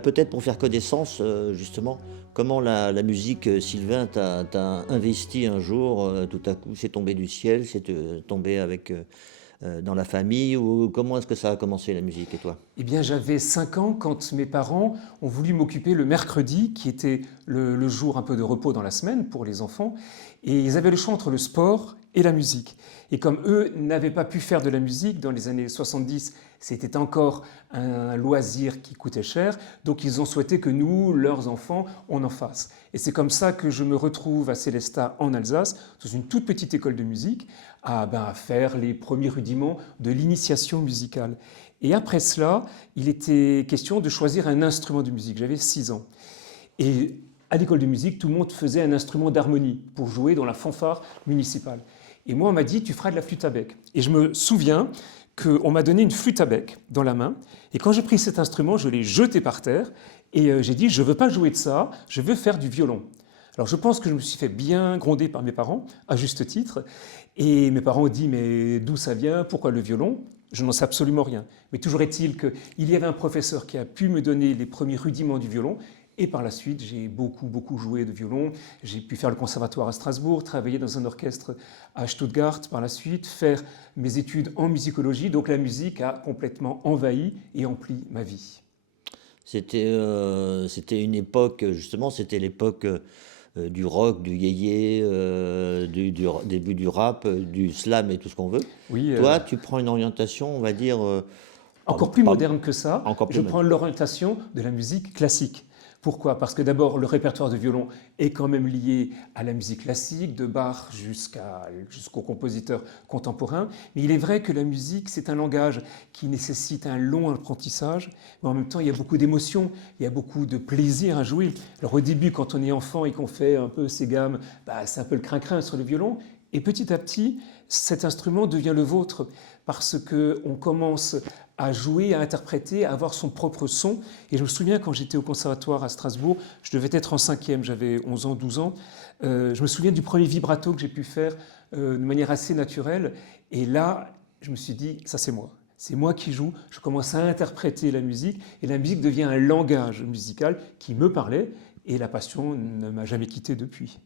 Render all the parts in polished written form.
peut-être pour faire connaissance, justement, comment la musique, Sylvain, t'a investi un jour, tout à coup, c'est tombé du ciel, c'est tombé avec, dans la famille, ou comment est-ce que ça a commencé la musique et toi? Eh bien, j'avais 5 ans quand mes parents ont voulu m'occuper le mercredi, qui était le jour un peu de repos dans la semaine pour les enfants. Et ils avaient le choix entre le sport et la musique. Et comme eux n'avaient pas pu faire de la musique dans les années 70, c'était encore un loisir qui coûtait cher. Donc ils ont souhaité que nous, leurs enfants, on en fasse. Et c'est comme ça que je me retrouve à Sélestat en Alsace, dans une toute petite école de musique, à faire les premiers rudiments de l'initiation musicale. Et après cela, il était question de choisir un instrument de musique. J'avais 6 ans. Et à l'école de musique, tout le monde faisait un instrument d'harmonie pour jouer dans la fanfare municipale. Et moi, on m'a dit, tu feras de la flûte à bec. Et je me souviens qu'on m'a donné une flûte à bec dans la main. Et quand j'ai pris cet instrument, je l'ai jeté par terre. Et j'ai dit, je ne veux pas jouer de ça, je veux faire du violon. Alors je pense que je me suis fait bien gronder par mes parents, à juste titre. Et mes parents ont dit, mais d'où ça vient? Pourquoi le violon? Je n'en sais absolument rien. Mais toujours est-il qu'il y avait un professeur qui a pu me donner les premiers rudiments du violon. Et par la suite, j'ai beaucoup joué de violon. J'ai pu faire le conservatoire à Strasbourg, travailler dans un orchestre à Stuttgart par la suite, faire mes études en musicologie. Donc la musique a complètement envahi et empli ma vie. C'était une époque, justement, c'était l'époque du rock, du yéyé, début du rap, du slam et tout ce qu'on veut. Oui, Toi, tu prends une orientation, on va dire, encore plus moderne que ça, encore plus je moderne. prends l'orientation de la musique classique. Pourquoi? Parce que d'abord, le répertoire de violon est quand même lié à la musique classique, de Bach jusqu'aux compositeurs contemporains. Mais il est vrai que la musique, c'est un langage qui nécessite un long apprentissage, mais en même temps, il y a beaucoup d'émotions, il y a beaucoup de plaisir à jouer. Alors au début, quand on est enfant et qu'on fait un peu ses gammes, c'est un peu le crin-crin sur le violon. Et petit à petit, cet instrument devient le vôtre parce qu'on commence à jouer, à interpréter, à avoir son propre son. Et je me souviens quand j'étais au conservatoire à Strasbourg, je devais être en 5e, j'avais 11 ans, 12 ans. Je me souviens du premier vibrato que j'ai pu faire de manière assez naturelle. Et là, je me suis dit, ça c'est moi. C'est moi qui joue, je commence à interpréter la musique et la musique devient un langage musical qui me parlait et la passion ne m'a jamais quitté depuis.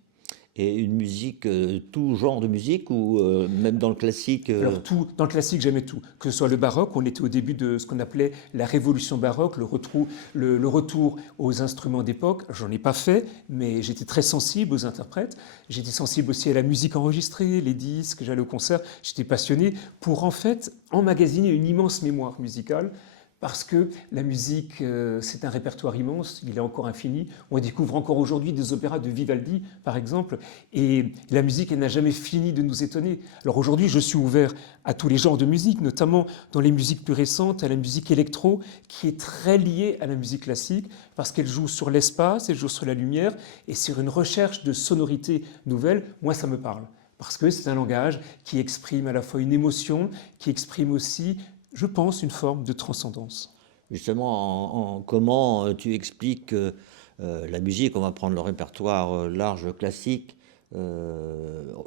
Et une musique, tout genre de musique, ou même dans le classique Alors tout, dans le classique, j'aimais tout. Que ce soit le baroque, on était au début de ce qu'on appelait la révolution baroque, le retour aux instruments d'époque. J'en ai pas fait, mais j'étais très sensible aux interprètes. J'étais sensible aussi à la musique enregistrée, les disques, j'allais au concert. J'étais passionné pour en fait emmagasiner une immense mémoire musicale. Parce que la musique, c'est un répertoire immense, il est encore infini. On découvre encore aujourd'hui des opéras de Vivaldi, par exemple, et la musique, elle n'a jamais fini de nous étonner. Alors aujourd'hui, je suis ouvert à tous les genres de musique, notamment dans les musiques plus récentes, à la musique électro, qui est très liée à la musique classique, parce qu'elle joue sur l'espace, elle joue sur la lumière, et sur une recherche de sonorités nouvelles. Moi, ça me parle. Parce que c'est un langage qui exprime à la fois une émotion, qui exprime aussi, je pense, une forme de transcendance. Justement, comment tu expliques que la musique, on va prendre le répertoire large classique,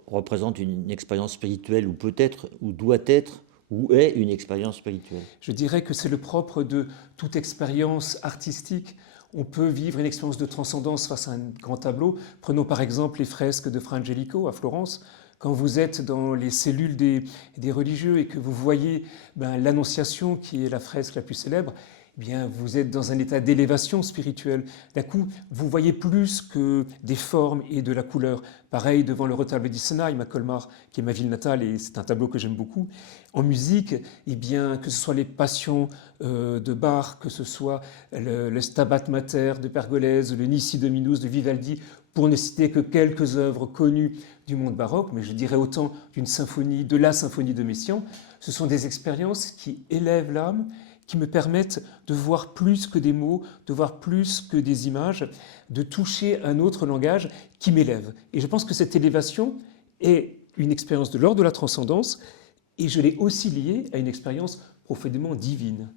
représente une expérience spirituelle, ou peut-être, ou doit être, ou est une expérience spirituelle? Je dirais que c'est le propre de toute expérience artistique. On peut vivre une expérience de transcendance face à un grand tableau. Prenons par exemple les fresques de Fra Angelico à Florence. Quand vous êtes dans les cellules des religieux et que vous voyez l'Annonciation, qui est la fresque la plus célèbre, eh bien, vous êtes dans un état d'élévation spirituelle. D'un coup, vous voyez plus que des formes et de la couleur. Pareil devant le retable d'Isenheim à Colmar, qui est ma ville natale, et c'est un tableau que j'aime beaucoup. En musique, eh bien, que ce soit les Passions de Bach, que ce soit le Stabat Mater de Pergolèse, le Nisi Dominus de Vivaldi, pour ne citer que quelques œuvres connues du monde baroque, mais je dirais autant d'une symphonie, de la symphonie de Messiaen, ce sont des expériences qui élèvent l'âme, qui me permettent de voir plus que des mots, de voir plus que des images, de toucher un autre langage qui m'élève. Et je pense que cette élévation est une expérience de l'ordre de la transcendance, et je l'ai aussi liée à une expérience profondément divine.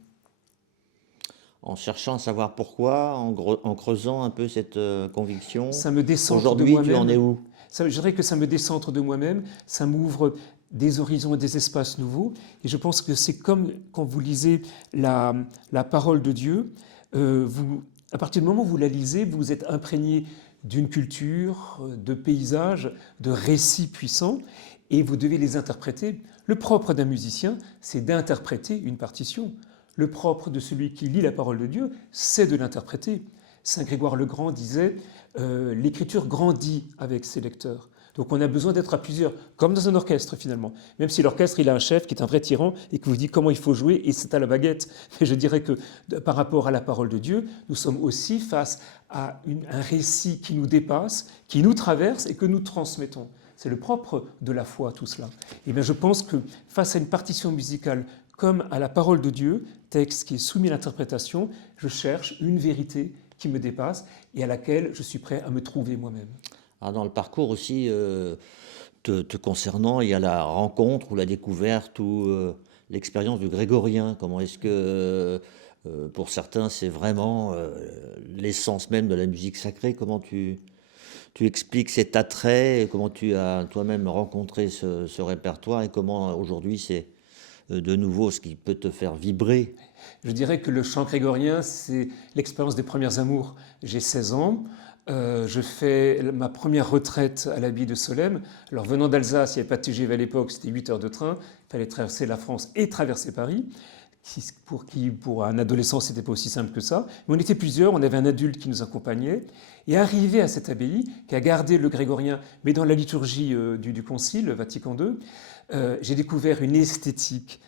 En cherchant à savoir pourquoi, en creusant un peu cette conviction, Ça me décentre de aujourd'hui, tu en es moi-même. où? Je dirais que ça me décentre de moi-même, ça m'ouvre des horizons et des espaces nouveaux. Et je pense que c'est comme quand vous lisez la parole de Dieu, vous À partir du moment où vous la lisez, vous êtes imprégné d'une culture, de paysages, de récits puissants, et vous devez les interpréter. Le propre d'un musicien, c'est d'interpréter une partition. Le propre de celui qui lit la parole de Dieu, c'est de l'interpréter. Saint Grégoire le Grand disait l'écriture grandit avec ses lecteurs. Donc on a besoin d'être à plusieurs, comme dans un orchestre finalement. Même si l'orchestre, il a un chef qui est un vrai tyran et qui vous dit comment il faut jouer et c'est à la baguette. Mais je dirais que par rapport à la parole de Dieu, nous sommes aussi face à un récit qui nous dépasse, qui nous traverse et que nous transmettons. C'est le propre de la foi, tout cela. Et bien je pense que face à une partition musicale comme à la parole de Dieu, texte qui est soumis à l'interprétation, je cherche une vérité qui me dépasse et à laquelle je suis prêt à me trouver moi-même. Alors, dans le parcours aussi te concernant, il y a la rencontre ou la découverte ou l'expérience du grégorien. Comment est-ce que, pour certains, c'est vraiment l'essence même de la musique sacrée? Comment tu expliques cet attrait? Comment tu as toi-même rencontré ce répertoire et comment aujourd'hui c'est de nouveau ce qui peut te faire vibrer? Je dirais que le chant grégorien, c'est l'expérience des premiers amours. J'ai 16 ans. Je fais ma première retraite à l'abbaye de Solesmes. Alors venant d'Alsace, il n'y avait pas de TGV à l'époque, c'était 8 heures de train. Il fallait traverser la France et traverser Paris. Pour un adolescent, ce n'était pas aussi simple que ça. Mais on était plusieurs, on avait un adulte qui nous accompagnait. Et arrivé à cette abbaye, qui a gardé le grégorien, mais dans la liturgie du Concile, Vatican II, j'ai découvert une esthétique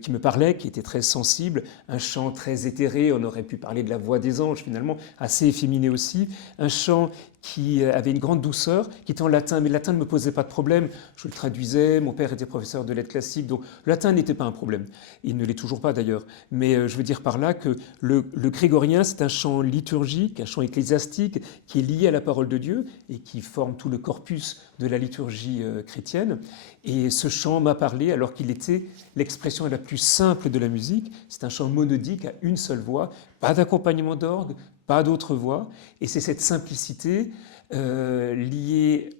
qui me parlait, qui était très sensible, un chant très éthéré, on aurait pu parler de la voix des anges finalement, assez efféminé aussi, un chant qui avait une grande douceur, qui était en latin, mais le latin ne me posait pas de problème, je le traduisais, mon père était professeur de lettres classiques, donc le latin n'était pas un problème, il ne l'est toujours pas d'ailleurs, mais je veux dire par là que le grégorien c'est un chant liturgique, un chant ecclésiastique qui est lié à la parole de Dieu et qui forme tout le corpus de la liturgie chrétienne, et ce chant m'a parlé alors qu'il était l'expression la plus simple de la musique, c'est un chant monodique à une seule voix, pas d'accompagnement d'orgue, pas d'autre voix, et c'est cette simplicité liée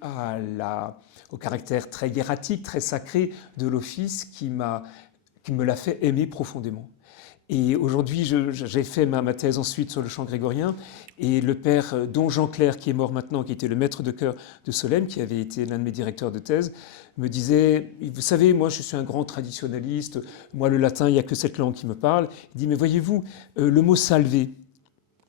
au caractère très hiératique, très sacré de l'office qui me l'a fait aimer profondément. Et aujourd'hui, j'ai fait ma thèse ensuite sur le chant grégorien, et le père Don Jean Clerc, qui est mort maintenant, qui était le maître de chœur de Solesmes, qui avait été l'un de mes directeurs de thèse, me disait, vous savez, moi je suis un grand traditionnaliste, moi le latin, il n'y a que cette langue qui me parle. Il dit, mais voyez-vous, le mot salvé,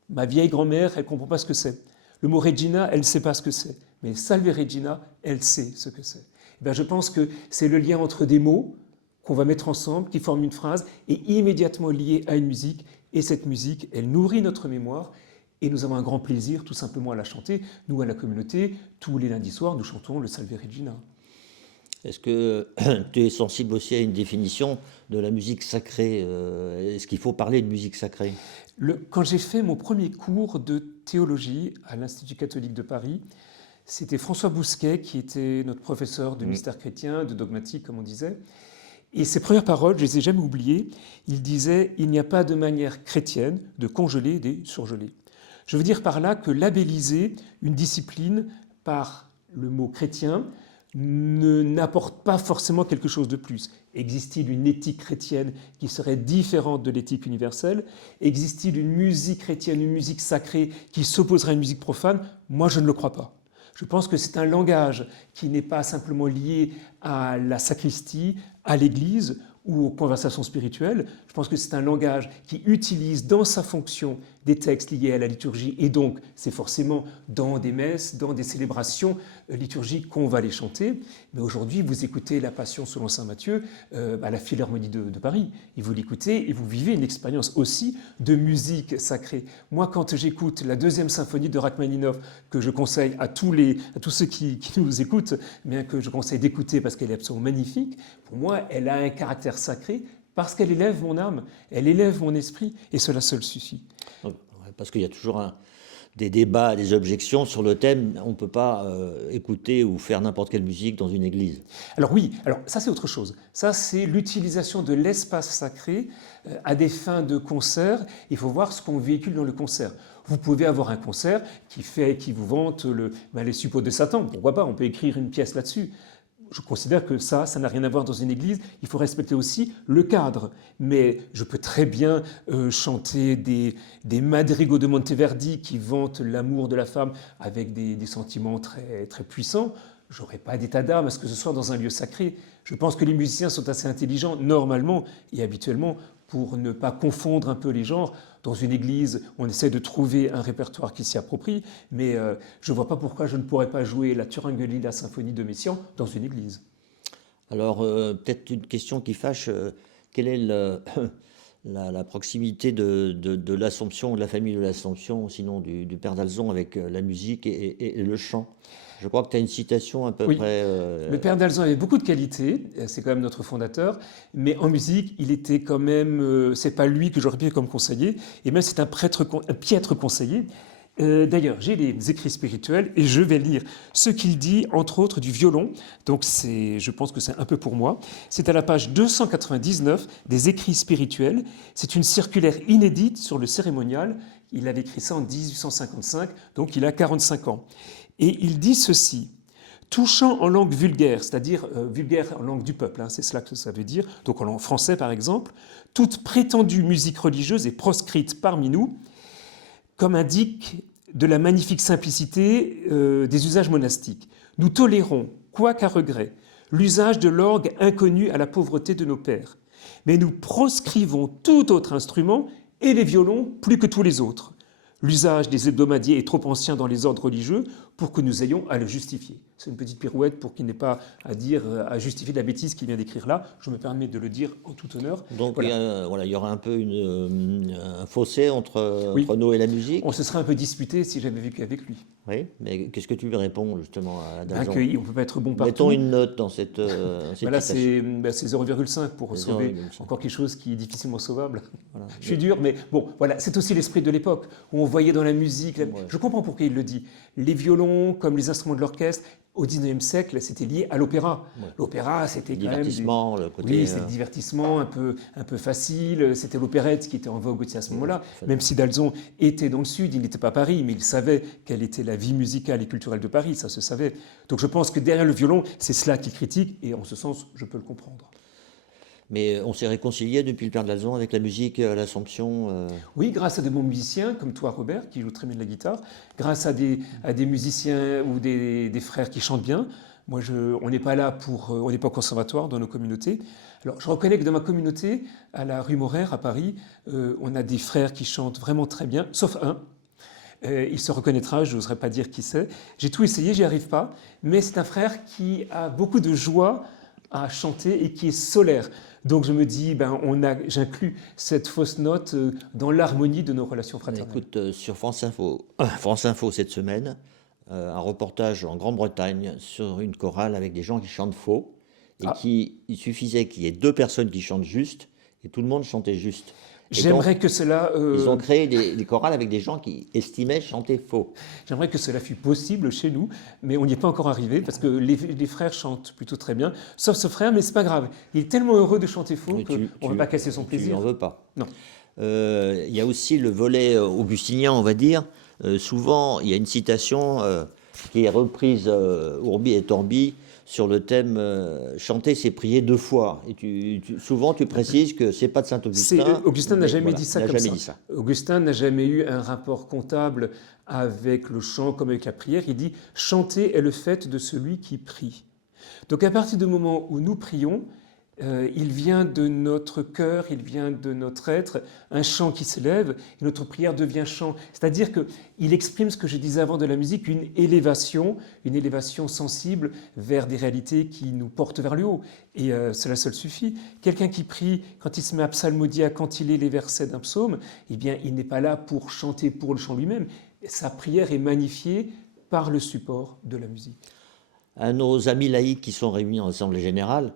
ma vieille grand-mère, elle ne comprend pas ce que c'est. Le mot Regina, elle ne sait pas ce que c'est. Mais Salve Regina, elle sait ce que c'est. Et bien, je pense que c'est le lien entre des mots qu'on va mettre ensemble, qui forment une phrase, et immédiatement lié à une musique. Et cette musique, elle nourrit notre mémoire. Et nous avons un grand plaisir tout simplement à la chanter. Nous, à la communauté, tous les lundis soirs, nous chantons le Salve Regina. Est-ce que tu es sensible aussi à une définition de la musique sacrée? Est-ce qu'il faut parler de musique sacrée? Quand j'ai fait mon premier cours de théologie à l'Institut catholique de Paris, c'était François Bousquet qui était notre professeur de mystère chrétien, de dogmatique comme on disait. Et ses premières paroles, je ne les ai jamais oubliées, il disait « Il n'y a pas de manière chrétienne de congeler des surgelés ». Je veux dire par là que labelliser une discipline par le mot chrétien n'apporte pas forcément quelque chose de plus. Existe-t-il une éthique chrétienne qui serait différente de l'éthique universelle? Existe-t-il une musique chrétienne, une musique sacrée qui s'opposerait à une musique profane? Moi, je ne le crois pas. Je pense que c'est un langage qui n'est pas simplement lié à la sacristie, à l'Église ou aux conversations spirituelles. Je pense que c'est un langage qui utilise dans sa fonction des textes liés à la liturgie, et donc c'est forcément dans des messes, dans des célébrations liturgiques qu'on va les chanter. Mais aujourd'hui, vous écoutez la Passion selon saint Matthieu à la Philharmonie de Paris, et vous l'écoutez et vous vivez une expérience aussi de musique sacrée. Moi, quand j'écoute la deuxième symphonie de Rachmaninoff, que je conseille à tous ceux qui nous écoutent, mais que je conseille d'écouter parce qu'elle est absolument magnifique, pour moi, elle a un caractère sacré parce qu'elle élève mon âme, elle élève mon esprit, et cela seul suffit. Parce qu'il y a toujours des débats, des objections sur le thème. On ne peut pas écouter ou faire n'importe quelle musique dans une église. Alors oui, alors ça c'est autre chose. Ça c'est l'utilisation de l'espace sacré à des fins de concert. Il faut voir ce qu'on véhicule dans le concert. Vous pouvez avoir un concert qui vous vante les suppôts de Satan. Pourquoi pas? On peut écrire une pièce là-dessus. je considère que ça n'a rien à voir dans une église. Il faut respecter aussi le cadre. Mais je peux très bien chanter des madrigaux de Monteverdi qui vantent l'amour de la femme avec des sentiments très, très puissants. Je n'aurai pas d'état d'âme à ce que ce soit dans un lieu sacré. Je pense que les musiciens sont assez intelligents, normalement et habituellement, pour ne pas confondre un peu les genres. Dans une église, on essaie de trouver un répertoire qui s'y approprie, mais je ne vois pas pourquoi je ne pourrais pas jouer la Turinghelli, la symphonie de Messiaen dans une église. Alors, peut-être une question qui fâche, quelle est la proximité de l'Assomption, de la famille de l'Assomption, sinon du Père d'Alzon, avec la musique et le chant? Je crois que tu as une citation à peu Oui. près. Le Père d'Alzon avait beaucoup de qualités, c'est quand même notre fondateur, mais en musique, il était quand même, c'est pas lui que j'aurais pris comme conseiller, et même c'est un piètre conseiller. D'ailleurs, j'ai les écrits spirituels et je vais lire ce qu'il dit, entre autres, du violon. Donc, je pense que c'est un peu pour moi. C'est à la page 299 des écrits spirituels. C'est une circulaire inédite sur le cérémonial. Il avait écrit ça en 1855, donc il a 45 ans. Et il dit ceci: touchant en langue vulgaire, c'est-à-dire vulgaire en langue du peuple, c'est cela que ça veut dire, donc en langue français par exemple, toute prétendue musique religieuse est proscrite parmi nous, comme indique de la magnifique simplicité des usages monastiques. Nous tolérons, quoiqu'à regret, l'usage de l'orgue inconnu à la pauvreté de nos pères, mais nous proscrivons tout autre instrument et les violons plus que tous les autres. L'usage des hebdomadiers est trop ancien dans les ordres religieux pour que nous ayons à le justifier. C'est une petite pirouette pour qu'il n'ait pas à justifier de la bêtise qu'il vient d'écrire là. Je me permets de le dire en tout honneur. Donc voilà. Il y aura un peu un fossé entre nous et la musique. On se serait un peu disputé si j'avais vécu avec lui. Oui, mais qu'est-ce que tu lui réponds justement à D'Alzon? On ne peut pas être bon partout. Mettons une note dans cette là, c'est 0,5 pour sauver encore quelque chose qui est difficilement sauvable. Voilà. Je suis dur, mais bon, voilà, c'est aussi l'esprit de l'époque, où on voyait dans la musique, je comprends pourquoi il le dit, les violons comme les instruments de l'orchestre, au XIXe siècle, c'était lié à l'opéra. Ouais. L'opéra, c'était quand même le côté. Oui, c'était le divertissement un peu facile. C'était l'opérette qui était en vogue aussi à ce moment-là. Même si D'Alzon était dans le Sud, il n'était pas à Paris, mais il savait quelle était la vie musicale et culturelle de Paris, ça se savait. Donc je pense que derrière le violon, c'est cela qu'il critique, et en ce sens, je peux le comprendre. Mais on s'est réconcilié depuis le Père d'Alzon avec la musique à l'Assomption Oui, grâce à de bons musiciens, comme toi, Robert, qui joue très bien de la guitare, grâce à des musiciens ou des frères qui chantent bien. Moi, on n'est pas là on n'est pas au conservatoire dans nos communautés. Alors, je reconnais que dans ma communauté, à la rue Moraire, à Paris, on a des frères qui chantent vraiment très bien, sauf un. Il se reconnaîtra, je n'oserais pas dire qui c'est. J'ai tout essayé, j'y arrive pas, mais c'est un frère qui a beaucoup de joie à chanter et qui est solaire. Donc je me dis, j'inclus cette fausse note dans l'harmonie de nos relations fraternelles. Écoute, sur France Info cette semaine, un reportage en Grande-Bretagne sur une chorale avec des gens qui chantent faux, et il suffisait qu'il y ait 2 personnes qui chantent juste, et tout le monde chantait juste. J'aimerais que cela... Ils ont créé des chorales avec des gens qui estimaient chanter faux. J'aimerais que cela fût possible chez nous, mais on n'y est pas encore arrivé, parce que les frères chantent plutôt très bien, sauf ce frère, mais c'est pas grave. Il est tellement heureux de chanter faux qu'on ne veut pas casser son plaisir. Tu n'en veux pas. Non. Il y a aussi le volet augustinien, on va dire. Souvent, il y a une citation qui est reprise Urbi et Orbi, sur le thème chanter, c'est prier 2 fois. Et souvent, tu précises que c'est pas de Saint-Augustin. Augustin n'a jamais dit ça comme ça. Augustin n'a jamais eu un rapport comptable avec le chant comme avec la prière. Il dit « chanter est le fait de celui qui prie ». Donc à partir du moment où nous prions, il vient de notre cœur, il vient de notre être, un chant qui s'élève, et notre prière devient chant. C'est-à-dire qu'il exprime ce que je disais avant de la musique, une élévation sensible vers des réalités qui nous portent vers le haut. Et cela seul suffit. Quelqu'un qui prie, quand il se met à psalmodier, à cantiler les versets d'un psaume, eh bien, il n'est pas là pour chanter pour le chant lui-même. Sa prière est magnifiée par le support de la musique. À nos amis laïcs qui sont réunis en assemblée générale,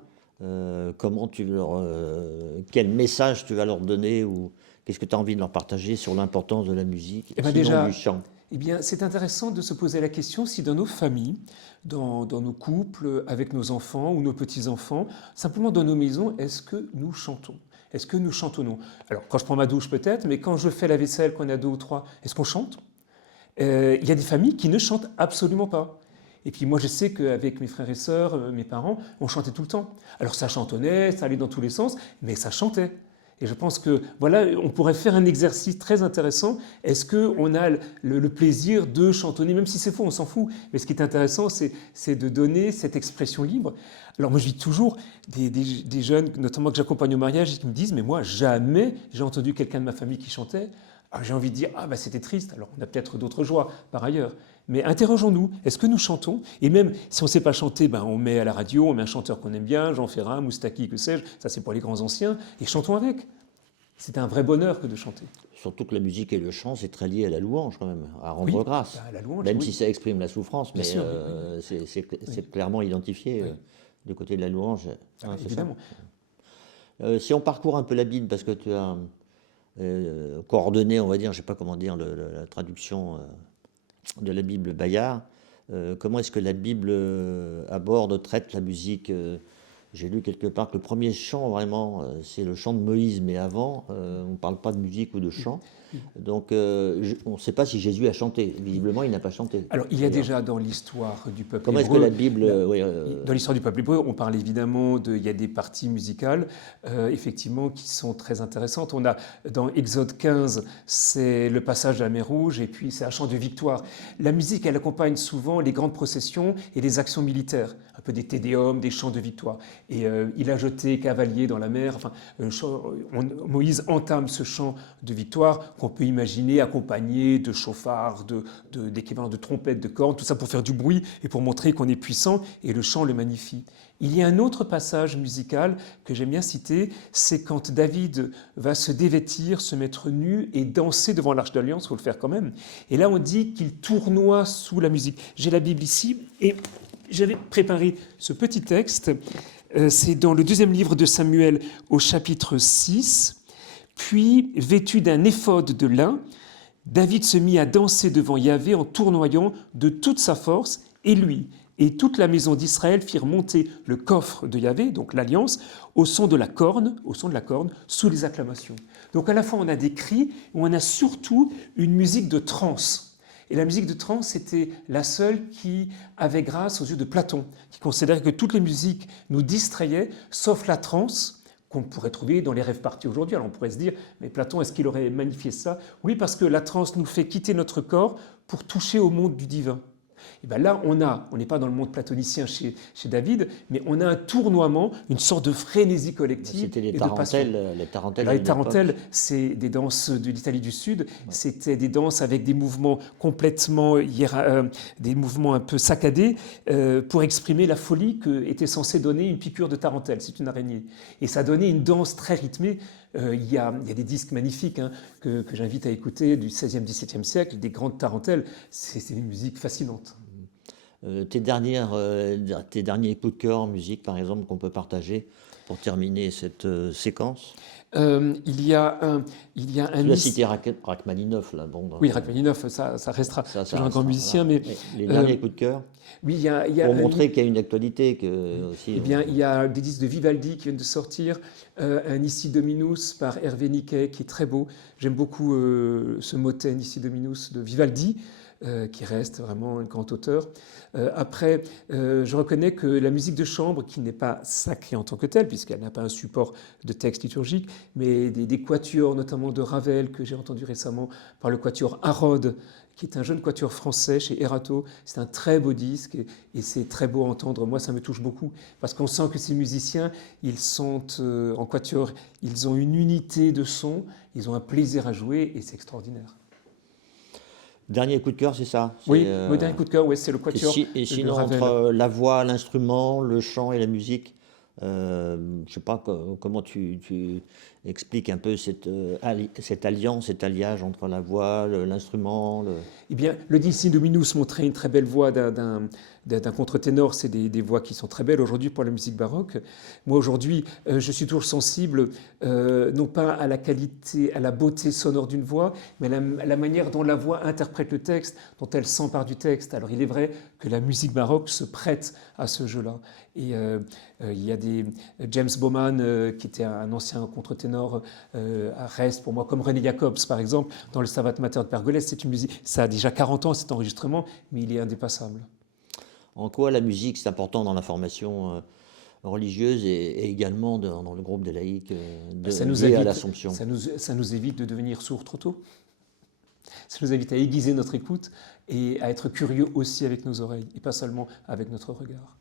quel message tu vas leur donner, ou qu'est-ce que tu as envie de leur partager sur l'importance de la musique et du chant? Eh bien, c'est intéressant de se poser la question si dans nos familles, dans nos couples, avec nos enfants ou nos petits-enfants, simplement dans nos maisons, est-ce que nous chantons? Est-ce que nous chantonnons? Alors, quand je prends ma douche peut-être, mais quand je fais la vaisselle, qu'on a 2 ou 3, est-ce qu'on chante? Il y a des familles qui ne chantent absolument pas. Et puis moi, je sais qu'avec mes frères et sœurs, mes parents, on chantait tout le temps. Alors ça chantonnait, ça allait dans tous les sens, mais ça chantait. Et je pense que voilà, on pourrait faire un exercice très intéressant. Est-ce qu'on a le plaisir de chantonner, même si c'est faux, on s'en fout. Mais ce qui est intéressant, c'est de donner cette expression libre. Alors moi, je vis toujours des jeunes, notamment que j'accompagne au mariage, qui me disent, mais moi, jamais j'ai entendu quelqu'un de ma famille qui chantait. Alors j'ai envie de dire, ah bah c'était triste, alors on a peut-être d'autres joies par ailleurs. Mais interrogeons-nous, est-ce que nous chantons? Et même si on ne sait pas chanter, ben on met à la radio, on met un chanteur qu'on aime bien, Jean Ferrat, Moustaki, que sais-je, ça c'est pour les grands anciens, et chantons avec. C'est un vrai bonheur que de chanter. Surtout que la musique et le chant, c'est très lié à la louange quand même, à rendre grâce. Bah, la louange, Même oui. si ça exprime la souffrance, Bien mais sûr, c'est clairement identifié du côté de la louange. Hein, c'est évidemment. ça. Si on parcourt un peu la Bible, parce que tu as coordonné, on va dire, je ne sais pas comment dire, la traduction de la Bible Bayard, comment est-ce que la Bible aborde, traite la musique j'ai lu quelque part que le premier chant, vraiment, c'est le chant de Moïse, mais avant, on ne parle pas de musique ou de chant. Donc, on ne sait pas si Jésus a chanté. Visiblement, il n'a pas chanté. Alors, il y a déjà dans l'histoire du peuple Comment hébreu... est-ce que la Bible... Dans l'histoire du peuple hébreu, on parle évidemment il y a des parties musicales, effectivement, qui sont très intéressantes. On a, dans Exode 15, c'est le passage de la mer Rouge, et puis c'est un chant de victoire. La musique, elle accompagne souvent les grandes processions et les actions militaires, un peu des tédéums, des chants de victoire. Et il a jeté cavalier dans la mer. Enfin, Moïse entame ce chant de victoire qu'on peut imaginer accompagné de chauffards, d'équivalents de trompettes, de cornes, tout ça pour faire du bruit et pour montrer qu'on est puissant, et le chant le magnifie. Il y a un autre passage musical que j'aime bien citer, c'est quand David va se dévêtir, se mettre nu et danser devant l'Arche d'Alliance, il faut le faire quand même. Et là, on dit qu'il tournoie sous la musique. J'ai la Bible ici et j'avais préparé ce petit texte. C'est dans le 2e livre de Samuel au chapitre 6. Puis, vêtu d'un éphod de lin, David se mit à danser devant Yahvé en tournoyant de toute sa force, et lui et toute la maison d'Israël firent monter le coffre de Yahvé, donc l'alliance, au son de la corne, sous les acclamations. Donc à la fois on a des cris, et on a surtout une musique de transe. Et la musique de transe, c'était la seule qui avait grâce aux yeux de Platon, qui considérait que toutes les musiques nous distrayaient, sauf la transe, qu'on pourrait trouver dans les rêves partis aujourd'hui. Alors on pourrait se dire, mais Platon, est-ce qu'il aurait magnifié ça? Oui, parce que la transe nous fait quitter notre corps pour toucher au monde du divin. Et bien là, on n'est pas dans le monde platonicien chez David, mais on a un tournoiement, une sorte de frénésie collective. C'était les tarentelles. Les tarentelles, c'est des danses de l'Italie du Sud. C'était des danses avec des mouvements complètement, des mouvements un peu saccadés pour exprimer la folie que était censée donner une piqûre de tarentelle. C'est une araignée. Et ça donnait une danse très rythmée. Il y a des disques magnifiques que j'invite à écouter du XVIe, XVIIe siècle, des grandes tarentelles. C'est des musiques fascinantes. Tes derniers coups de cœur en musique, par exemple, qu'on peut partager pour terminer cette séquence? Il y a un... Tu as cité Rachmaninoff, là. Bon, oui, Rachmaninoff, ça restera toujours un grand musicien. Voilà. Mais les derniers coups de cœur? Oui, il y a pour montrer qu'il y a une actualité aussi. Eh bien, il y a des disques de Vivaldi qui viennent de sortir, un Nissi Dominus par Hervé Niquet qui est très beau. J'aime beaucoup ce motet Nissi Dominus de Vivaldi, qui reste vraiment un grand auteur. Après, je reconnais que la musique de chambre, qui n'est pas sacrée en tant que telle, puisqu'elle n'a pas un support de texte liturgique, mais des quatuors, notamment de Ravel, que j'ai entendu récemment par le quatuor Harrod, qui est un jeune quatuor français chez Erato. C'est un très beau disque et c'est très beau à entendre. Moi, ça me touche beaucoup parce qu'on sent que ces musiciens, ils sont en quatuor, ils ont une unité de son, ils ont un plaisir à jouer et c'est extraordinaire. Dernier coup de cœur, c'est ça? Oui, le dernier coup de cœur, ouais, c'est le quatuor. Et sinon, entre la voix, l'instrument, le chant et la musique, je ne sais pas comment tu expliques un peu cette alliance, cet alliage entre la voix, l'instrument. Eh bien, le Nissi Dominus montrait une très belle voix d'un contre-ténor. C'est des voix qui sont très belles aujourd'hui pour la musique baroque. Moi, aujourd'hui, je suis toujours sensible, non pas à la qualité, à la beauté sonore d'une voix, mais à la manière dont la voix interprète le texte, dont elle s'empare du texte. Alors, il est vrai que la musique baroque se prête à ce jeu-là. Et il y a James Bowman, qui était un ancien contre-ténor, reste pour moi, comme René Jacobs, par exemple, dans le Stabat Mater de Pergolèse. C'est une musique, ça a déjà 40 ans cet enregistrement, mais il est indépassable. en quoi la musique c'est important dans la formation religieuse et également dans le groupe des laïcs Ça nous liés à évite, l'Assomption. ça nous évite de devenir sourds trop tôt. Ça nous invite à aiguiser notre écoute et à être curieux aussi avec nos oreilles et pas seulement avec notre regard.